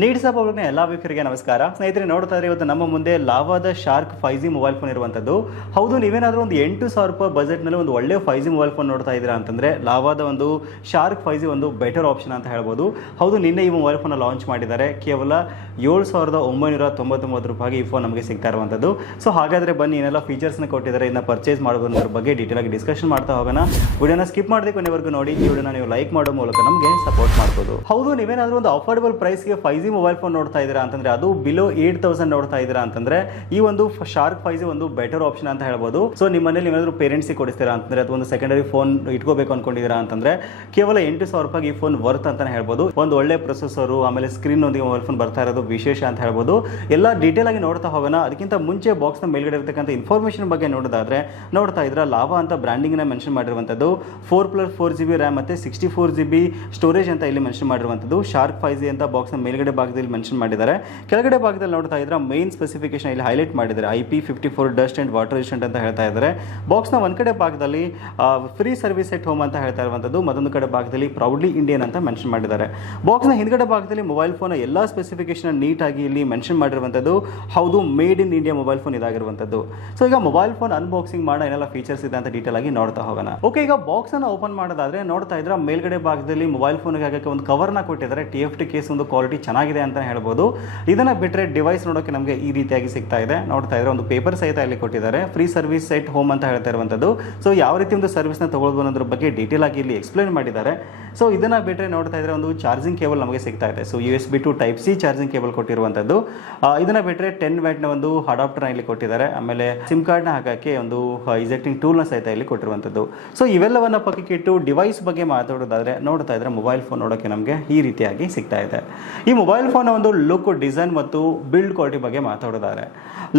Needs ಅವ್ರಿಗೆ ಎಲ್ಲ ವೀಕ್ಷಕರಿಗೆ ನಮಸ್ಕಾರ. ಸ್ನೇಹಿತರೆ, ನೋಡ್ತಾ ಇದ್ರೆ ಇವತ್ತು ನಮ್ಮ ಮುಂದೆ ಲಾವಾದ Shark five G mobile phone ಇರುವಂಥದ್ದು ಹೌದು, ನೀವೇನಾದರೂ ಒಂದು ಎಂಟು ಸಾವಿರ ರೂಪಾಯಿ ಬಜೆಟ್ನಲ್ಲಿ ಒಂದು ಒಳ್ಳೆ ಫೈವ್ ಜಿ ಮೊಬೈಲ್ ಫೋನ್ ನೋಡ್ತಾ ಇದ್ದೀರಾ ಅಂತಂದ್ರೆ ಲಾವಾದ ಒಂದು ಶಾರ್ಕ್ ಫೈವ್ ಜಿ ಒಂದು ಬೆಟರ್ ಆಪ್ಷನ್ ಅಂತ ಹೇಳ್ಬೋದು. ಹೌದು, ನಿನ್ನೆ ಈ ಮೊಬೈಲ್ ಫೋನ್ ಲಾಂಚ್ ಮಾಡಿದ್ದಾರೆ. ಕೇವಲ ಏಳು ಸಾವಿರದ ಒಂಬೈನೂರ ತೊಂಬತ್ತೊಂಬತ್ತು ರೂಪಾಯಿಗೆ ಈ ಫೋನ್ ನಮಗೆ ಸಿಗ್ತಾ ಇರುವಂಥದ್ದು ಸೊ ಹಾಗಾದರೆ ಬನ್ನಿ ಏನೆಲ್ಲ ಫೀಚರ್ಸ್ನ ಕೊಟ್ಟಿದ್ದಾರೆ ಇದನ್ನ ಪರ್ಚೇಸ್ ಮಾಡೋದ್ರ ಬಗ್ಗೆ ಡೀಟೇಲ್ ಆಗಿ ಡಿಸ್ಕಷನ್ ಮಾಡ್ತಾ ಹೋಗೋಣ. ವಿಡಿಯೋನ ಸ್ಕಿಪ್ ಮಾಡದೆ ಕೊನೆವರೆಗೂ ನೋಡಿ, ಈ ವಿಡಿಯೋನ ನೀವು ಲೈಕ್ ಮಾಡೋ ಮೂಲಕ ನಮಗೆ ಸಪೋರ್ಟ್ ಮಾಡ್ಬೋದು. ಹೌದು, ನೀವೇನಾದರೂ ಒಂದು ಅಫೋರ್ಡಬಲ್ ಪ್ರೈಸ್ಗೆ ಜಿ ಮೊಬೈಲ್ ಫೋನ್ ನೋಡ್ತಾ ಇದ್ದೀರಾ ಅಂತಂದರೆ ಅದು ಬಿಲೋ ಏಟ್ ತೌಸಂಡ್ ನೋಡ್ತಾ ಇದ್ದೀರಾ ಅಂತಂದ್ರೆ ಈ ಒಂದು ಶಾರ್ಕ್ ಫೈವ್ ಜಿ ಒಂದು ಬೆಟರ್ ಆಪ್ಷನ್ ಅಂತ ಹೇಳ್ಬೋದು. ಸೊ ನಿಮ್ಮ ಮನೇಲಿ ಏನಾದರೂ ಪೇರೆಂಟ್ಸಿಗೆ ಕೊಡಿಸ್ತೀರಾ ಅಂತಂದರೆ ಅಥವಾ ಒಂದು ಸೆಕೆಂಡರಿ ಫೋನ್ ಇಟ್ಕೋಬೇಕು ಅಂದ್ಕೊಂಡಿದ್ದೀರಾ ಅಂತಂದ್ರೆ ಕೇವಲ ಎಂಟು ಸಾವಿರ ರೂಪಾಯಿ ಈ ಫೋನ್ ವರ್ತ್ ಅಂತಲೇ ಹೇಳ್ಬೋದು. ಒಂದು ಒಳ್ಳೆ ಪ್ರೊಸೆಸರು ಆಮೇಲೆ ಸ್ಕ್ರೀನ್ ಒಂದಿಗೆ ಮೊಬೈಲ್ ಫೋನ್ ಬರ್ತಾ ಇರೋದು ವಿಶೇಷ ಅಂತ ಹೇಳ್ಬೋದು. ಎಲ್ಲ ಡೀಟೇಲ್ ಆಗಿ ನೋಡ್ತಾ ಹೋಗೋಣ. ಅದಕ್ಕಿಂತ ಮುಂಚೆ ಬಾಕ್ಸ್ನ ಮೇಲ್ಗಡೆ ಇರತಕ್ಕಂಥ ಇನ್ಫಾರ್ಮೇಷನ್ ಬಗ್ಗೆ ನೋಡೋದಾದ್ರೆ ನೋಡ್ತಾ ಇದ್ರೆ ಲಾಭ ಅಂತ ಬ್ರ್ಯಾಂಡಿಂಗ್ನ ಮೆನ್ಷನ್ ಮಾಡಿರುವಂಥದ್ದು. Four plus four G B RAM ಮತ್ತು sixty four G B storage ಅಂತ ಇಲ್ಲಿ ಮೆನ್ಷನ್ ಮಾಡಿರುವಂಥದ್ದು. ಶಾರ್ಕ್ ಫೈವ್ ಜಿ ಅಂತ ಬಾಕ್ಸ್ನ ಮೇಲ್ಗಡೆ ಭಾಗದಲ್ಲಿ ಮೆನ್ಷನ್ ಮಾಡಿದ್ದಾರೆ. ಕೆಳಗಡೆ ಭಾಗದಲ್ಲಿ ನೋಡ್ತಾ ಇದ್ರೆ ಮೈನ್ ಸ್ಪೆಸಿಫಿಕೇಶನ್ ಇಲ್ಲಿ ಹೈಲೈಟ್ ಮಾಡಿದ್ದಾರೆ. I P fifty four dust and water resistant ಅಂತ ಹೇಳ್ತಾ ಇದ್ದಾರೆ. ಬಾಕ್ಸ್ನ ಒಂದು ಕಡೆ ಭಾಗದಲ್ಲಿ ಫ್ರೀ ಸರ್ವಿಸ್ ಎಟ್ ಹೋಮ್ ಅಂತ ಹೇಳ್ತಾ ಇರುವಂಥದ್ದು ಮತ್ತೊಂದು ಕಡೆ ಭಾಗದಲ್ಲಿ ಪ್ರೌಡ್ಲಿ ಇಂಡಿಯನ್ ಅಂತ ಮೆನ್ಷನ್ ಮಾಡಿದ್ದಾರೆ. ಬಾಕ್ಸ್ನ ಹಿಂದ್ಗಡೆ ಭಾಗದಲ್ಲಿ ಮೊಬೈಲ್ ಫೋನ್ ಎಲ್ಲ ಸ್ಪೆಸಿಫಿಕೇಶನ್ ನೀಟಾಗಿ ಇಲ್ಲಿ ಮೆನ್ಷನ್ ಮಾಡಿರುವಂಥದ್ದು ಹೌದು made in India mobile phone ಇದಾಗಿರುವಂಥದ್ದು so ಈಗ ಮೊಬೈಲ್ ಫೋನ್ ಅನ್ಬಾಕ್ಸಿಂಗ್ ಮಾಡೋ ಏನೆಲ್ಲ ಫೀಚರ್ಸ್ ಇದೆ ಅಂತ ಡೀಟೇಲ್ ಆಗಿ ನೋಡ್ತಾ ಹೋಗೋಣ. ಓಕೆ ಈಗ ಬಾಕ್ಸ್ ಅನ್ನು ಓಪನ್ ಮಾಡೋದಾದ್ರೆ ನೋಡ್ತಾ ಇದ್ರೆ ಮೇಲ್ಗಡೆ ಭಾಗದಲ್ಲಿ ಮೊಬೈಲ್ ಫೋನ್ಗೆ ಹಾಕಕ್ಕೆ ಒಂದು ಕವರ್ನ ಕೊಟ್ಟಿದ್ದಾರೆ. ಟಿ ಎಫ್ ಟಿ ಕೇಸ್ ಒಂದು ಕ್ವಾಲಿಟಿ ಚೆನ್ನಾಗಿದೆ ಅಂತ ಹೇಳ್ಬೋದು. ಇದನ್ನ ಬಿಟ್ಟರೆ ಡಿವೈಸ್ ನೋಡೋಕೆ ನಮಗೆ ಈ ರೀತಿಯಾಗಿ ಸಿಗ್ತಾ ಇದೆ. ನೋಡ್ತಾ ಇದ್ರೆ ಒಂದು ಪೇಪರ್ ಸಹಿತ ಇಲ್ಲಿ ಕೊಟ್ಟಿದ್ದಾರೆ. ಫ್ರೀ ಸರ್ವಿಸ್ ಸೆಟ್ ಹೋಮ್ ಅಂತ ಹೇಳ್ತಾ ಇರುವಂಥದ್ದು. ಸೊ ಯಾವ ರೀತಿ ಒಂದು ಸರ್ವಿಸ್ನ ತಗೊಳ್ಬೋದು ಅನ್ನೋದ್ರ ಬಗ್ಗೆ ಡೀಟೇಲ್ ಆಗಿ ಇಲ್ಲಿ ಎಕ್ಸ್ಪ್ಲೈನ್ ಮಾಡಿದ್ದಾರೆ. ಸೊ ಇದನ್ನ ಬಿಟ್ಟರೆ ನೋಡ್ತಾ ಇದ್ರೆ ಒಂದು ಚಾರ್ಜಿಂಗ್ ಕೇಬಲ್ ನಮಗೆ ಸಿಗ್ತಾ ಇದೆ. So U S B to type C charging cable ಕೊಟ್ಟಿರುವಂಥದ್ದು. ಇದನ್ನು ಬಿಟ್ಟರೆ ಟೆನ್ ವ್ಯಾಟ್ನ ಒಂದು ಅಡಾಪ್ಟರ್ನ ಇಲ್ಲಿ ಕೊಟ್ಟಿದ್ದಾರೆ. ಆಮೇಲೆ ಸಿಮ್ ಕಾರ್ಡ್ನ ಹಾಕೋಕ್ಕೆ ಒಂದು ಇಜೆಕ್ಟಿಂಗ್ ಟೂಲ್ನ ಸಹಿತ ಇಲ್ಲಿ ಕೊಟ್ಟಿರುವಂಥದ್ದು. ಸೊ ಇವೆಲ್ಲವನ್ನು ಪಕ್ಕಕ್ಕೆ ಇಟ್ಟು ಡಿವೈಸ್ ಬಗ್ಗೆ ಮಾತಾಡೋದಾದ್ರೆ ನೋಡ್ತಾ ಇದ್ರೆ ಮೊಬೈಲ್ ಫೋನ್ ನೋಡೋಕೆ ನಮಗೆ ಈ ರೀತಿಯಾಗಿ ಸಿಗ್ತಾ ಇದೆ. ಈ ಮೊಬೈಲ್ ಫೋನ್ ಒಂದು ಲುಕ್, ಡಿಸೈನ್ ಮತ್ತು ಬಿಲ್ಡ್ ಕ್ವಾಲಿಟಿ ಬಗ್ಗೆ ಮಾತಾಡಿದ್ದಾರೆ.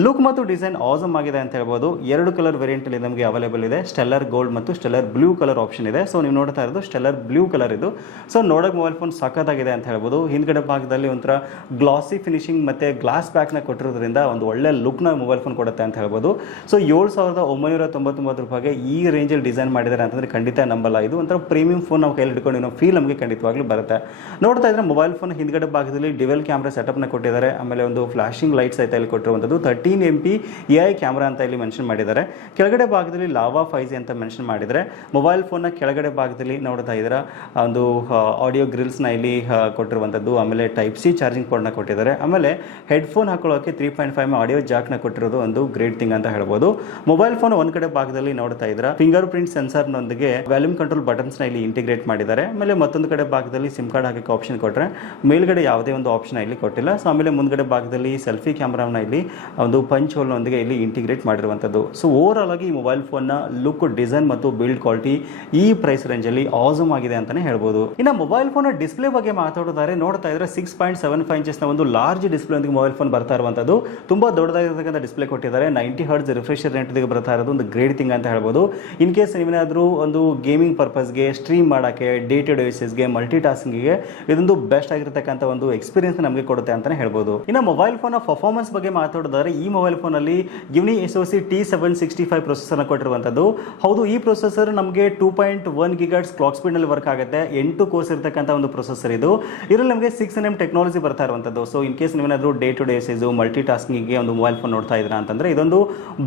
ಲುಕ್ ಮತ್ತು ಡಿಸೈನ್ ಆಸಮ್ ಆಗಿದೆ ಅಂತ ಹೇಳ್ಬೋದು. ಎರಡು ಕಲರ್ ವೇರಿಯಂಟಲ್ಲಿ ನಮಗೆ ಅವೈಲೇಬಲ್ ಇದೆ. ಸ್ಟೆಲ್ಲರ್ ಗೋಲ್ಡ್ ಮತ್ತು ಸ್ಟೆಲ್ಲರ್ ಬ್ಲೂ ಕಲರ್ ಆಪ್ಷನ್ ಇದೆ. ಸೊ ನೀವು ನೋಡ್ತಾ ಇರೋದು ಸ್ಟೆಲ್ಲರ್ ಬ್ಲೂ ಕಲರ್ ಇದು. ಸೊ ನೋಡಕ್ ಮೊಬೈಲ್ ಫೋನ್ ಸಖತ್ತಾಗಿದೆ ಅಂತ ಹೇಳ್ಬೋದು. ಹಿಂದ್ಗಡೆ ಭಾಗದಲ್ಲಿ ಒಂಥರ ಗ್ಲಾಸಿ ಫಿನಿಶಿಂಗ್ ಮತ್ತೆ ಗ್ಲಾಸ್ ಬ್ಯಾಕ್ನ ಕೊಟ್ಟಿರೋದ್ರಿಂದ ಒಂದು ಒಳ್ಳೆ ಲುಕ್ನ ಮೊಬೈಲ್ ಫೋನ್ ಕೊಡುತ್ತೆ ಅಂತ ಹೇಳ್ಬೋದು. ಸೊ ಏಳು ಸಾವಿರದ ಒಂಬೈನೂರ ತೊಂಬತ್ತೊಂಬತ್ತು ರೂಪಾಯಿಗೆ ಈ ರೇಂಜಲ್ಲಿ ಡಿಸೈನ್ ಮಾಡಿದ್ದಾರೆ ಅಂತಂದ್ರೆ ಖಂಡಿತ ನಂಬಲ್ಲ. ಇದು ಒಂಥರ ಪ್ರೀಮಿಯಂ ಫೋನ್ ನಾವು ಕೈಯಲ್ಲಿ ಹಿಡ್ಕೊಂಡು ಫೀಲ್ ನಮಗೆ ಖಂಡಿತವಾಗ್ಲೂ ಬರುತ್ತೆ. ನೋಡ್ತಾ ಇದ್ರೆ ಮೊಬೈಲ್ ಫೋನ್ ಹಿಂದ್ಗಡೆ ಭಾಗದಲ್ಲಿ ಡಿವೆಲ್ ಕ್ಯಾಮ್ರಾ ಸೆಟಪ್ನ ಕೊಟ್ಟಿದ್ದಾರೆ. ಆಮೇಲೆ ಒಂದು ಫ್ಲಾಶಿಂಗ್ ಲೈಟ್ಸ್ ಆಯ್ತಾ ಇಲ್ಲಿ ಕೊಟ್ಟಿರುವಂಥದ್ದು. Thirteen M P A camera ಅಂತ ಇಲ್ಲಿ ಮೆನ್ಷನ್ ಮಾಡಿದ್ದಾರೆ. ಕೆಳಗಡೆ ಭಾಗದಲ್ಲಿ ಲಾವಾ ಫೈವ್ ಜಿ ಅಂತ ಮೆನ್ಷನ್ ಮಾಡಿದರೆ ಮೊಬೈಲ್ ಫೋನ್ನ ಕೆಳಗಡೆ ಭಾಗದಲ್ಲಿ ನೋಡ್ತಾ ಇದ್ದೀರಾ ಒಂದು ಆಡಿಯೋ ಗ್ರಿಲ್ಸ್ನ ಇಲ್ಲಿ ಕೊಟ್ಟಿರುವಂತದ್ದು ಕೊಟ್ಟಿರುವಂಥದ್ದು. ಆಮೇಲೆ ಟೈಪ್ ಸಿ ಚಾರ್ಜಿಂಗ್ ಪೋರ್ಟ್ನ ಕೊಟ್ಟಿದ್ದಾರೆ. ಆಮೇಲೆ ಹೆಡ್ಫೋನ್ ಹಾಕೊಳ್ಳೋಕೆ ತ್ರೀ ಪಾಯಿಂಟ್ ಫೈವ್ ಆಡಿಯೋ ಜಾಕ್ನ ಕೊಟ್ಟಿರೋದು ಒಂದು ಗ್ರೇಟ್ ಥಿಂಗ್ ಅಂತ ಹೇಳ್ಬೋದು. ಮೊಬೈಲ್ ಫೋನ್ ಒಂದ್ ಕಡೆ ಭಾಗದಲ್ಲಿ ನೋಡ್ತಾ ಇದ್ರ ಫಿಂಗರ್ ಪ್ರಿಂಟ್ ಸೆನ್ಸರ್ನೊಂದಿಗೆ ವ್ಯಾಲ್ಯೂಮ್ ಕಂಟ್ರೋಲ್ ಬಟನ್ಸ್ನ ಇಲ್ಲಿ ಇಂಟಿಗ್ರೇಟ್ ಮಾಡಿದ್ದಾರೆ. ಆಮೇಲೆ ಮತ್ತೊಂದು ಕಡೆ ಭಾಗದಲ್ಲಿ ಸಿಮ್ ಕಾರ್ಡ್ ಹಾಕಕ್ಕೆ ಆಪ್ಷನ್ ಕೊಟ್ಟರೆ ಮೇಲ್ಗಡೆ ಯಾವುದೇ ಒಂದು ಆಪ್ಷನ್ ಇಲ್ಲಿ ಕೊಟ್ಟಿಲ್ಲ. ಸೊ ಆಮೇಲೆ ಮುಂದ್ಗಡೆ ಭಾಗದಲ್ಲಿ ಸೆಲ್ಫಿ ಕ್ಯಾಮ್ರಾನ ಇಲ್ಲಿ ಒಂದು ಪಂಚ್ ಹೋಲ್ನೊಂದಿಗೆ ಇಲ್ಲಿ ಇಂಟಿಗ್ರೇಟ್ ಮಾಡಿರುವಂಥದ್ದು ಸೊ ಓವರ್ ಆಲ್ ಆಗಿ ಈ ಮೊಬೈಲ್ ಫೋನ್ನ ಲುಕ್ ಡಿಸೈನ್ ಮತ್ತು ಬಿಲ್ಡ್ ಕ್ವಾಲಿಟಿ ಈ ಪ್ರೈಸ್ ರೇಂಜಲ್ಲಿ ಆಸಮ್ ಆಗಿದೆ ಅಂತಾನೆ ಹೇಳ್ಬೋದು. ಇನ್ನು ಮೊಬೈಲ್ ಫೋನ್ ಡಿಸ್ಪ್ಲೇ ಬಗ್ಗೆ ಮಾತಾಡೋದಾದ್ರೆ ನೋಡ್ತಾ ಇದ್ರೆ ಸಿಕ್ಸ್ ಪಾಯಿಂಟ್ ಸೆವೆನ್ ಫೈವ್ ಇಂಚಸ್ನ ಒಂದು ಲಾರ್ಜ್ ಡಿಸ್ಪ್ಲೇ ಒಂದಿಗೆ ಮೊಬೈಲ್ ಫೋನ್ ಬರ್ತಾ ಇರುವಂಥದ್ದು ತುಂಬಾ ದೊಡ್ಡದಾಗಿರ್ತಕ್ಕಂಥ ಡಿಸ್ಪ್ಲೇ ಕೊಟ್ಟಿದ್ದಾರೆ. ನೈಂಟಿ ಹರ್ಡ್ಸ್ ರಿಫ್ರೆಶರ್ ರೇಟ್ಗೆ ಬರ್ತಾ ಇರೋದು ಒಂದು ಗ್ರೇಟ್ ಥಿಂಗ್ ಅಂತ ಹೇಳ್ಬೋದು. ಇನ್ ಕೇಸ್ ನೀವೇನಾದರೂ ಒಂದು ಗೇಮಿಂಗ್ ಪರ್ಪಸ್ಗೆ ಸ್ಟ್ರೀಮ್ ಮಾಡೋಕ್ಕೆ ಡೇ ಟು ಡೇಸಸ್ಗೆ ಮಲ್ಟಿ ಟಾಸ್ಕಿಂಗಿಗೆ ಇದೊಂದು ಬೆಸ್ಟ್ ಆಗಿರ್ತಕ್ಕಂಥ ಒಂದು ಎಕ್ಸ್ಪೀರಿಯನ್ಸ್ ನಮಗೆ ಕೊಡುತ್ತೆ ಅಂತಾನೆ ಹೇಳ್ಬೋದು. ಇನ್ನು ಮೊಬೈಲ್ ಫೋನ್ ಪರ್ಫಾರ್ಮೆನ್ಸ್ ಬಗ್ಗೆ ಮಾತಾಡೋದಾದ್ರೆ, ಈ ಮೊಬೈಲ್ ಫೋನಲ್ಲಿ Uni S O C T seven sixty five ಪ್ರೊಸೆಸರ್ನ ಕೊಟ್ಟಿರುವಂಥದ್ದು. ಹೌದು, ಈ ಪ್ರೊಸೆಸರ್ ನಮಗೆ two point one gigahertz clock ಸ್ಪೀಡ್ನಲ್ಲಿ work ಆಗುತ್ತೆ. ಎಂಟು ಕೋರ್ಸ್ ಇರತಕ್ಕಂಥ ಒಂದು ಪ್ರೊಸೆಸರ್ ಇದು. ಇದರಲ್ಲಿ ನಮಗೆ ಸಿಕ್ಸ್ ಎನ್ ಎಂ ಟೆಕ್ನಾಲಜಿ ಬರ್ತಾ ಇರುವಂಥದ್ದು. ಸೊ ಇನ್ ಕೇಸ್ ನೀವೇನಾದರೂ ಡೇ ಟು ಡೇ ಸೇಸು ಮಲ್ಟಿ ಟಾಸ್ಕಿಂಗ್ಗೆ ಒಂದು ಮೊಬೈಲ್ ಫೋನ್ ನೋಡ್ತಾ ಇದ್ದೀರಾ ಅಂತಂದ್ರೆ, ಇದೊಂದು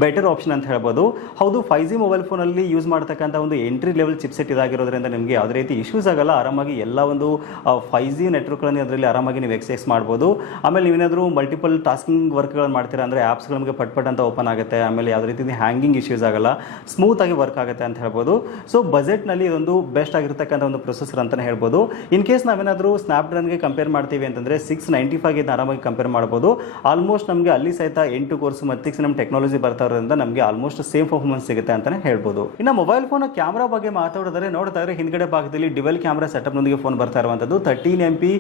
ಬೆಟರ್ ಆಪ್ಷನ್ ಅಂತ ಹೇಳ್ಬೋದು. ಹೌದು ಫೈವ್ ಜಿ ಮೊಬೈಲ್ ಫೋನಲ್ಲಿ ಯೂಸ್ ಮಾಡ್ತಕ್ಕಂಥ ಒಂದು ಎಂಟ್ರಿ ಲೆವೆಲ್ ಚಿಪ್ಸೆಟ್ ಇದಾಗಿರೋದ್ರಿಂದ ನಿಮಗೆ ಯಾವುದೇ ರೀತಿ ಇಶ್ಯೂಸ್ ಆಗಲ್ಲ. ಆರಾಮಾಗಿ ಎಲ್ಲ ಒಂದು ಫೈವ್ ಜಿ ನೆಟ್ವರ್ಕ್ಗಳನ್ನು ಅದರಲ್ಲಿ ಆರಾಮಾಗಿ ನೀವು ಎಕ್ಸೆಸ್ ಮಾಡ್ಬೋದು. ಆಮೇಲೆ ನೀವೇನಾದರೂ ಮಲ್ಟಿಪಲ್ ಟಾಸ್ಕಿಂಗ್ ವರ್ಕ್ಗಳನ್ನು ಮಾಡ್ತೀರಾ ಅಂದರೆ ಆ್ಯಪ್ಸ್ಗಳು ನಮಗೆ ಪಟ್ ಪಟ್ ಅಂತ ಓಪನ್ ಆಗುತ್ತೆ. ಆಮೇಲೆ ಯಾವುದೇ ರೀತಿ ಹ್ಯಾಂಗಿಂಗ್ ಇಶ್ಯೂಸ್ ಆಗಲ್ಲ. ಸ್ಮೂತ್ ಆಗಿ ವರ್ಕ್ ಆಗುತ್ತೆ ಅಂತ ಹೇಳ್ಬೋದು. ಸೊ ಬಜೆಟ್ನಲ್ಲಿ ಇದೊಂದು ಬೆಸ್ಟ್ ಆಗಿರ್ತಕ್ಕಂಥ ಒಂದು ಪ್ರೊಸೆಸರ್ ಅಂತಲೇ ಹೇಳ್ಬೋದು. ಇನ್ ಕೇಸ್ ನಾವೇನಾದರೂ ಸ್ನ್ಯಾಪ್ಡ್ರನ್ಗೆ ಕಂಪೇರ್ ಮಾಡ್ತೀವಿ ಅಂತಂದರೆ ಸಿಕ್ಸ್ ನೈಂಟಿ ಇದನ್ನ ಆರಾಮಾಗಿ ಕಂಪೇರ್ ಮಾಡ್ಬೋದು. ಆಲ್ಮೋಸ್ಟ್ ನಮಗೆ ಅಲ್ಲಿ ಸಹಿತ ಎಂಟು ಕೋರ್ಸ್ ಮತ್ತು ನಮ್ಮ ಟೆಕ್ನಾಲಜಿ ಬರ್ತಾ ನಮಗೆ ಆಲ್ಮೋಸ್ಟ್ ಸೇಮ್ ಪರ್ಫಾರ್ಮೆನ್ಸ್ ಸಿಗುತ್ತೆ ಅಂತಲೇ ಹೇಳ್ಬೋದು. ಇನ್ನು ಮೊಬೈಲ್ ಫೋನ್ ಕ್ಯಾಮ್ರಾ ಬಗ್ಗೆ ಮಾತಾಡಿದ್ರೆ ನೋಡ್ತಾ ಇದ್ರೆ ಹಿಂದ್ಗಡೆ ಭಾಗದಲ್ಲಿ ಡಿವೆಲ್ ಕ್ಯಾಮ್ರಾ ಸೆಟಪ್ನೊಂದಿಗೆ ಫೋನ್ ಬರ್ತಾ ಇರುವಂಥದ್ದು. Thirteen M P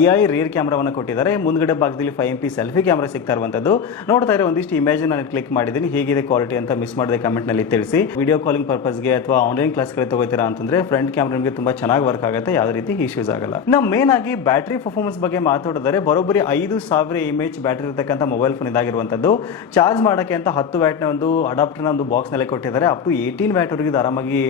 A I rear ಕ್ಯಾಮ್ರಾವನ್ನು ಕೊಟ್ಟಿದ್ದಾರೆ. ಮುಂದ್ಗಡೆ ಭಾಗದಲ್ಲಿ five M P selfie camera ಸಿಗ್ತಾ ಇರುವಂಥದ್ದು ನೋಡ್ತಾ ಇರೋ ಒಂದಿಷ್ಟು ಇಮೇಜ್ ನಾನು ಕ್ಲಿಕ್ ಮಾಡಿದ್ದೀನಿ. ಹೇಗಿದೆ ಕ್ವಾಲಿಟಿ ಅಂತ ಮಿಸ್ ಮಾಡದೆ ಕಮೆಂಟ್ನಲ್ಲಿ ತಿಳಿಸಿ. ವಿಡಿಯೋ ಕಾಲಿಂಗ್ ಪರ್ಪಸ್ಗೆ ಅಥವಾ ಆನ್ಲೈನ್ ಕ್ಲಾಸ್ಗಳಿಗೆ ತಗೋತೀರಾ ಅಂತಂದ್ರೆ ಫ್ರಂಟ್ ಕ್ಯಾಮ್ರಾ ನಿಮಗೆ ತುಂಬಾ ಚೆನ್ನಾಗಿ ವರ್ಕ್ ಆಗುತ್ತೆ. ಯಾವ ರೀತಿ ಇಶ್ಯೂಸ್ ಆಗಲ್ಲ. ನಮ್ಮ ಮೇನ್ ಆಗಿ ಬ್ಯಾಟ್ರಿ ಪರ್ಫಾರ್ಮೆನ್ಸ್ ಬಗ್ಗೆ ಮಾತಾಡಿದರೆ ಬರೋಬ್ಬರಿ ಐದು ಸಾವಿರ ಇಮೇಜ್ ಬ್ಯಾಟ್ರಿ ಇರತಕ್ಕಂಥ ಮೊಬೈಲ್ ಫೋನ್ ಇದಾಗಿರುವಂಥದ್ದು ಚಾರ್ಜ್ ಮಾಡೋಕ್ಕೆ ಅಂತ ಹತ್ತು ವ್ಯಾಟ್ನ ಒಂದು ಅಡಾಪ್ಟರ್ನ ಒಂದು ಬಾಕ್ಸ್ನಲ್ಲಿ ಕೊಟ್ಟಿದ್ದಾರೆ. ಅಪ್ ಟು ಏಯ್ಟೀನ್ ವ್ಯಾಟ್ವರೆಗೂ ಆರಾಮಾಗಿ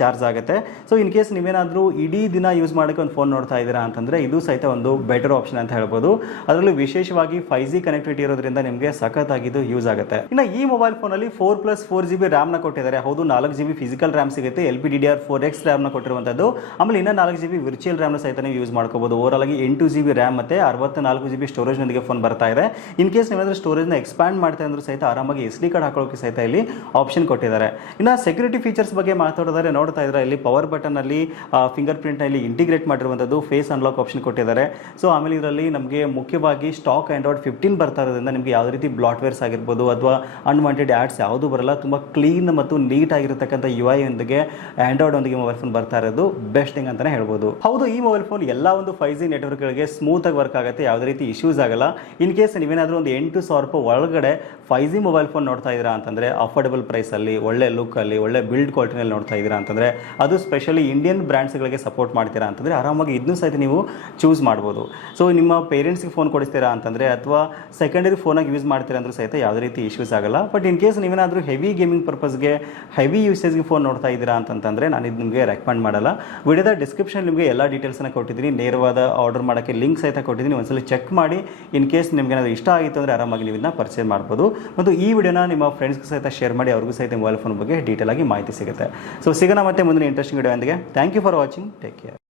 ಚಾರ್ಜ್ ಆಗುತ್ತೆ. ಸೊ ಇನ್ ಕೇಸ್ ನೀವೇನಾದರೂ ಇಡೀ ದಿನ ಯೂಸ್ ಮಾಡೋಕ್ಕೆ ಒಂದು ಫೋನ್ ನೋಡ್ತಾ ಇದ್ದೀರಾ ಅಂತಂದ್ರೆ ಇದು ಸಹಿತ ಒಂದು ಬೆಟರ್ ಆಪ್ಷನ್ ಅಂತ ಹೇಳ್ಬೋದು. ಅದರಲ್ಲೂ ವಿಶೇಷವಾಗಿ ಫೈವ್ ಜಿ ಕನೆಕ್ಟಿವಿಟಿ ಇರೋದ್ರಿಂದ ನಿಮಗೆ ಸಖತ್ತಾಗಿದ್ದು ಯೂಸ್ ಆಗುತ್ತೆ. ಇನ್ನು ಈ ಮೊಬೈಲ್ ಫೋನಲ್ಲಿ four plus four G B ರ್ಯಾಮ್ನ ಕೊಟ್ಟಿದ್ದಾರೆ. ಹೌದು, ನಾಲ್ಕು ಜಿ ಬಿ ಫಿಸಿಕಲ್ ರ್ಯಾಮ್ ಸಿಗುತ್ತೆ. L P D D R four X ರ್ಯಾಮ್ನ ಕೊಟ್ಟಿರುವಂಥದ್ದು ಆಮೇಲೆ ಇನ್ನೂ ನಾಲ್ಕು ಜಿ ಬಿ ವಿರ್ಚುವಲ್ ರ್ಯಾಮ್ನ ಸಹಿತ ನೀವು ಯೂಸ್ ಮಾಡ್ಕೋಬಹುದು ಓವರ್ ಆಗಿ ಎಂಟು ಜಿ ಬಿ ರ್ಯಾಮ್ ಮತ್ತು ಅರವತ್ನಾಲ್ಕು ಜಿ ಬಿ ಸ್ಟೋರೇಜ್ನೊಂದಿಗೆ ಫೋನ್ ಬರ್ತಾ ಇದೆ. ಇನ್ ಕೇಸ್ ನೀವೇನಾದ್ರೂ ಸ್ಟೋರೇಜ್ನ ಎಕ್ಸ್ಪ್ಯಾಂಡ್ ಮಾಡ್ತಾ ಅಂದ್ರೆ ಸಹಿತ ಆರಾಮಾಗಿ ಎಸ್ ಡಿ ಕಾರ್ಡ್ ಹಾಕೊಳ್ಳೋಕೆ ಸಹಿತ ಇಲ್ಲಿ ಆಪ್ಷನ್ ಕೊಟ್ಟಿದ್ದಾರೆ. ಇನ್ನು ಸೆಕ್ಯೂರಿಟಿ ಫೀಚರ್ಸ್ ಬಗ್ಗೆ ಮಾತಾಡೋದಾದ್ರೆ ನೋಡ್ತಾ ಇದ್ರೆ ಇಲ್ಲಿ ಪವರ್ ಬಟನ್ ಅಲ್ಲಿ ಫಿಂಗರ್ ಪ್ರಿಂಟ್ನಲ್ಲಿ ಇಂಟಿಗ್ರೇಟ್ ಮಾಡಿರುವಂಥದ್ದು ಫೇಸ್ ಅನ್ಲಾಕ್ ಆಪ್ಷನ್ ಕೊಟ್ಟಿದ್ದಾರೆ. ಸೊ ಆಮೇಲೆ ಇದರಲ್ಲಿ ನಮಗೆ ಮುಖ್ಯವಾಗಿ ಸ್ಟಾಕ್ ಆ್ಯಂಡ್ರಾಯ್ಡ್ ಫಿಫ್ಟೀನ್ ಬರ್ತಾ ಇರೋದ್ರಿಂದ ನಿಮಗೆ ಯಾವುದೇ ರೀತಿ ಬ್ಲಾಟ್ವೇರ್ಸ್ ಆಗಿರ್ಬೋದು ಅಥವಾ ಅನ್ವಾಂಟೆಡ್ ಆ್ಯಡ್ಸ್ ಯಾವುದು ಬರಲ್ಲ. ತುಂಬ ಕ್ಲೀನ್ ಮತ್ತು ನೀಟ್ ಆಗಿರತಕ್ಕಂಥ ಯು ಐಯೊಂದಿಗೆ ಆ್ಯಂಡ್ರಾಯ್ಡ್ ಒಂದಿಗೆ ಮೊಬೈಲ್ ಫೋನ್ ಬರ್ತಾ ಇರೋದು ಬೆಸ್ಟ್ ಥಿಂಗ್ ಅಂತಲೇ ಹೇಳ್ಬೋದು. ಹೌದು, ಈ ಮೊಬೈಲ್ ಫೋನ್ ಎಲ್ಲ ಒಂದು ಫೈವ್ ಜಿ ನೆಟ್ವರ್ಕ್ಗಳಿಗೆ ಸ್ಮೂತಾಗಿ ವರ್ಕ್ ಆಗುತ್ತೆ, ಯಾವುದೇ ರೀತಿ ಇಶ್ಯೂಸ್ ಆಗಲ್ಲ. ಇನ್ ಕೇಸ್ ನೀವೇನಾದರೂ ಒಂದು ಎಂಟು ಸಾವಿರ ರೂಪಾಯಿ ಒಳಗಡೆ ಫೈವ್ ಜಿ ಮೊಬೈಲ್ ಫೋನ್ ನೋಡ್ತಾ ಇದ್ದೀರಾ ಅಂತಂದರೆ ಅಫೋರ್ಡೆಬಲ್ ಪ್ರೈಸಲ್ಲಿ ಒಳ್ಳೆ ಲುಕ್ಕಲ್ಲಿ ಒಳ್ಳೆ ಬಿಲ್ಡ್ ಕ್ವಾಲಿಟಿನಲ್ಲಿ ನೋಡ್ತಾ ಇದ್ದೀರಾ ಅಂತಂದರೆ, ಅದು ಸ್ಪೆಷಲಿ ಇಂಡಿಯನ್ ಬ್ರ್ಯಾಂಡ್ಸ್ಗಳಿಗೆ ಸಪೋರ್ಟ್ ಮಾಡ್ತೀರಾ ಅಂತಂದರೆ, ಆರಾಮಾಗಿ ಇದನ್ನು ಸಹಿತ ನೀವು ಚೂಸ್ ಮಾಡ್ಬೋದು. ಸೊ ನಿಮ್ಮ ಪೇರೆಂಟ್ಸ್ಗೆ ಫೋನ್ ಕೊಡಿಸ್ತೀರಾ ಅಂತಂದರೆ, ಅಥವಾ ಸೆಕೆಂಡರಿ ಫೋನಾಗಿ ಯೂಸ್ ಮಾಡ್ತೀರಾ ಅಂದರೂ ಸಹಿತ ಯಾವುದೇ ರೀತಿ ಇಶ್ಯೂಸ್ ಆಗಲ್ಲ. ಬಟ್ ಇನ್ ಕೇಸ್ ನೀವೇನಾದರೂ ಹೆವಿ ಗೇಮಿಂಗ್ ಪರ್ಪಸ್ಗೆ ಹೆವಿ ಯೂಸೇಜ್ಗೆ ಫೋನ್ ನೋಡ್ತಾ ಇದ್ದೀರಾ ಅಂತಂತಂದರೆ ನಾನು ಇದು ನಿಮಗೆ ರೆಕಮೆಂಡ್ ಮಾಡಲ್ಲ. ವಿಡಿಯೋದ ಡಿಸ್ಕ್ರಿಪ್ಷನ್ ನಿಮಗೆ ಎಲ್ಲ ಡೀಟೇಲ್ಸನ್ನು ಕೊಟ್ಟಿದ್ದೀನಿ. ನೇರವಾದ ಆರ್ಡರ್ ಮಾಡೋಕ್ಕೆ ಲಿಂಕ್ ಸಹಿತ ಕೊಟ್ಟಿದ್ದೀನಿ. ಒಂದ್ಸಲ ಚೆಕ್ ಮಾಡಿ. ಇನ್ ಕೇಸ್ ನಿಮ್ಗೆ ಏನಾದರೂ ಇಷ್ಟ ಆಗಿತ್ತು ಅಂದರೆ ಆರಾಮಾಗಿ ನೀವು ಇದನ್ನ ಪರ್ಚೇಸ್ ಮಾಡ್ಬೋದು. ಮತ್ತು ಈ ವಿಡಿಯೋನ ನಿಮ್ಮ ಫ್ರೆಂಡ್ಸ್ಗೆ ಸಹಿತ ಶೇರ್ ಮಾಡಿ, ಅವ್ರಿಗೂ ಸಹಿತ ಮೊಬೈಲ್ ಫೋನ್ ಬಗ್ಗೆ ಡೀಟೇಲ್ ಆಗಿ ಮಾಹಿತಿ ಸಿಗುತ್ತೆ. ಸೊ ಸಿಗೋಣ ಮತ್ತೆ ಮುಂದಿನ interesting video thank you for watching take care